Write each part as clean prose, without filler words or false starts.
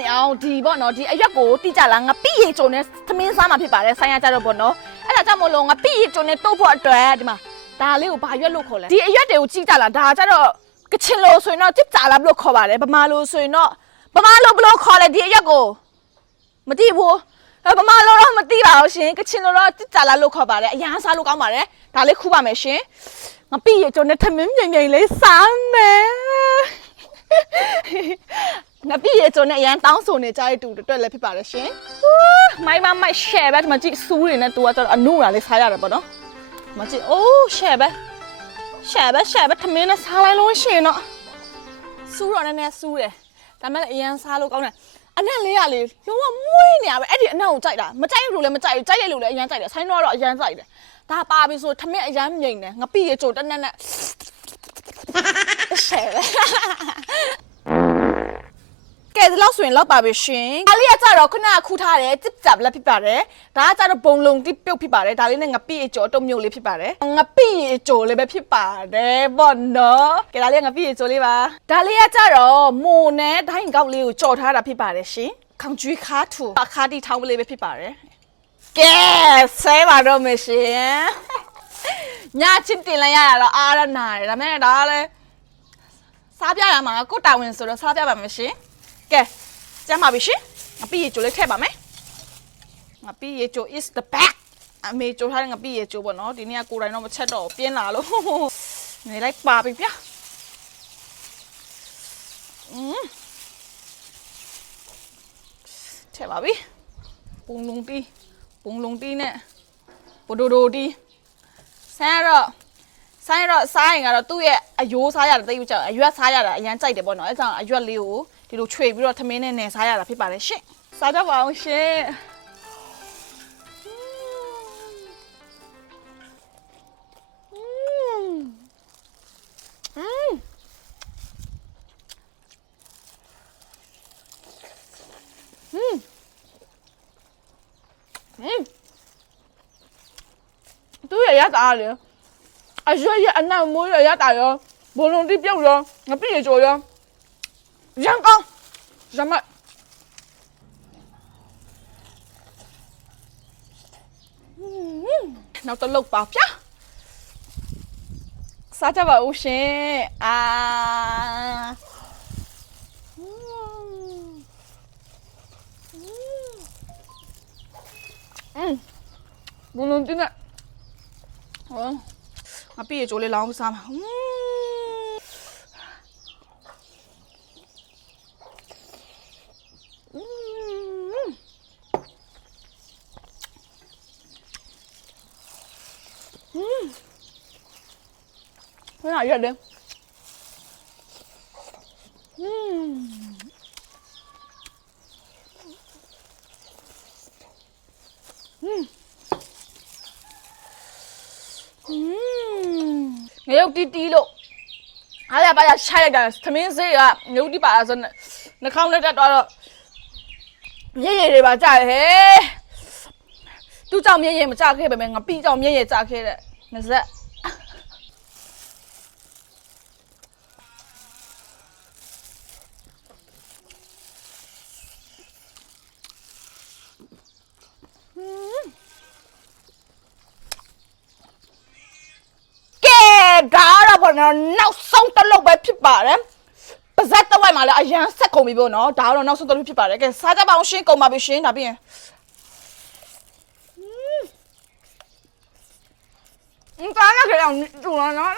နေအောင်ဒီပေါ့နော်ဒီအရွက်ကိုတိကြလားငါပြည့်ကြုံနဲ့သမင်းစားမှာဖြစ်ပါတယ်ဆိုင်ရကြတော့ပေါ့နော်အဲ့ဒါကြောင့်မလို့ငါပြည့်ကြုံနဲ့တုတ်ဖို့အတွက်ဒီမှာဒါလေးကိုဘာရွက်လို့ခေါ်လဲဒီအရွက်တွေကိုကြည့်ကြလားဒါကြတော့ကချင်လို့ဆိုရင်တော့တစ်ကြလားဘလို့ခေါ်ပါတယ်ဗမာလို့ဆိုရင်တော့ဗမာလို့ဘလို့ခေါ်လဲဒီအရွက်ကိုမသိဘူးဗမာလို့တော့မသိပါဘူးရှင်ကချင်လို့တော့တစ်ကြလားလို့ခေါ်ပါတယ်အရန်စားလို့ကောင်းပါတယ်ဒါလေးခူးပါမယ်ရှင်ငါပြည့်ကြုံနဲ့သမင်းမြိုင်မြိုင်လေးစားမယ်ငါပြည့်ကြုံနဲ့အရန်တောင်းဆိုနေကြတဲ့တူတွေ့လည်းဖြစ်ပါတယ်ရှင်မိုင်းမရှယ်ပဲဒီမှာကြည့်စူးတွေနဲ့တူကတော့အနုရာလေးစားရတယ်ပေါ့နော်ဒီမှာကြည့်အိုးရှယ်ပဲသမင်းနဲ့စားလိုက်လို့ရှင်တော့စူးတော့နည်းနည်းစူးတယ်ဒါမဲ့အရန်စားလို့ကောင်းတယ်အနက်လေးကလေလုံးဝမွေးနေရပဲအဲ့ဒီအနက်ကိုကြိုက်တာမကြိုက်လို့လည်းမကြိုက်ဘူးကြိုက်ရလို့လည်းအရန်ကြိုက်တယ်ဆိုင်းတော့အရန်ကြိုက်တယ်ဒါပါပြီဆိုသမင်းအရန်မြိန်တယ်ငါပြည့်ကြုံတက်နဲ့ရှယ်ပဲကဲဒီလောက်ဆိုရင်လောက်ပါပဲရှင်ဒါလေးကကြတော့ခုနကခူးထားတယ်တစ်ကြပ်လည်းဖြစ်ပါတယ်ဒါကကြတော့ဘုံလုံးတိပြုတ်ဖြစ်ပါတယ်ဒါလေးနဲ့ငပိအကျော်တုံမြုပ်လေးဖြစ်ပါတယ်ငပိအကျော်လေးပဲဖြစ်ပါတယ်ပေါ့နော်ကဲဒါလေးကငပိအကျော်လေးပါဒါလေးကကြတော့မိုးနဲ့ဒိုင်းကောက်လေးကိုကြော်ထားတာဖြစ်ပါတယ်ရှင်ခေါင်ကျွေးခါထူခါတီထောင်းလေးပဲဖြစ်ပါတယ်ကဲဆဲပါတော့မယ်ရှင်ညချင်းတင်လိုက်ရတော့အားရနာတယ်ဒါမဲ့ဒါကလည်းစားပြရမှာကိုတာဝန်ဆိုတော့စားပြပါမယ်ရှင်ကဲကျမ်းပါပြီရှင်ငါပြည့်ကြိုလေးထည့်ပါမယ်ငါပြည့်ကြို is the back အမေကြိုထားတဲ့ငါပြည့်ကြိုပေါ့နော်ဒီနေ့ကကိုယ်တိုင်တော့မချက်တော့ပြင်းလာလို့နေလိုက်ပါပြီဗျာထည့်ပါပြီပုံလုံးတီးနဲ့ပိုဒိုဒိုတီးဆိုင်ရောစားရင်ကတော့သူ့ရဲ့အယိုးစားရတယ်တိတ်ယူကြအရွက်စားရတာအရန်ကြိုက်တယ်ပေါ့နော်အဲကြောင့်အရွက်လေးကိုဒီလိုခြွေပြီးတော့ထမင်းနဲ့နယ်စားရတာဖြစ်ပါတယ်ရှင်စားကြပါအောင်ရှင်သူ့ရဲ့ရတာလေအရွက်ရအနောက်မိုးရတာရောဘလုံးတိပြုတ်ရောငပိရကြော်ရောရန်ကောင်းရမနောက်တော့လောက်ပါဗျာစားကြပါဦးရှင်ဘလုံးတိနဲ့ဟောငါပြည့်ကြိုးလေးလောင်းစားမှာဘယ်ရလဲငရုတ်တီးလို့အားရပါရခြိုက်လိုက်တာသမင်းစေးကငရုတ်တီးပါဆိုနှာခေါင်းနဲ့တက်တော့မျက်ရည်တွေပါကြတယ်ဟဲ့သူ့ကြောင့်မျက်ရည်မကြခဲ့ပဲငါပြီးကြောင့်မျက်ရည်ကြခဲ့တဲ့မစက်ဒါတော့ဘောနော်နောက်ဆုံးတစ်လုံးပဲဖြစ်ပါတယ်ပါဇက်တစ်ဝက်မှာလည်းအရန်ဆက်ကုန်ပြီပေါ့နော်ဒါတော့နောက်ဆုံးတစ်လုံးဖြစ်ပါတယ်ကဲစားကြပါအောင်ရှင်းကုန်ပါပြီရှင်းဒါပြီးရင်ဒါနဲ့ကြောင်တူလာနော်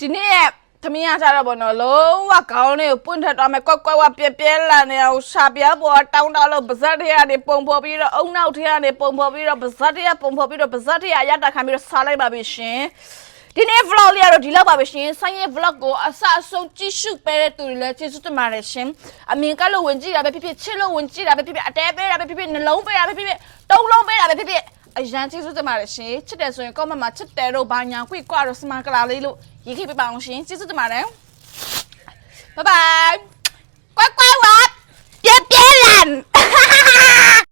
ဒီနေ့သမီးရကြတော့ဘောနော်လုံးဝကောင်းလေးကိုပွင့်ထက်တော့မယ်ကွက်ဝပြဲလာနေအောင်ရှာပြပေါ်တောင်းတလို့ပါဇက်တွေကနေပုံဖော်ပြီးတော့အုံနောက်ထဲကနေပုံဖော်ပြီးတော့ပါဇက်တွေကပုံဖော်ပြီးတော့ပါဇက်တွေရတာခံပြီးတော့စားလိုက်ပါပြီရှင်ဒီနေ့ vlog လေးကတော့ဒီလောက်ပါပဲရှင်ဆိုင်ရဲ့ vlog ကိုအစအဆုံးကြည့်ရှုပေးတဲ့သူတွေလည်းကျေးဇူးတင်ပါတယ်ရှင်အမြင်ကလို့ဝင်ကြည့်တာပဲဖြစ်ဖြစ်ချစ်လို့ဝင်ကြည့်တာပဲဖြစ်ဖြစ်အတဲပေးတာပဲဖြစ်ဖြစ်နှလုံးပေးတာပဲဖြစ်ဖြစ်တုံးလုံးပေးတာပဲဖြစ်ဖြစ်အရန်ကျေးဇူးတင်ပါတယ်ရှင်ချစ်တယ်ဆိုရင် comment မှာချစ်တယ်တို့ဘာညာခွေကွာတော့စမကလာလေးလို့ရေးခဲ့ပေးပါအောင်ရှင်ကျေးဇူးတင်ပါတယ် bye bye ကွာကွာဝါပြပြလန်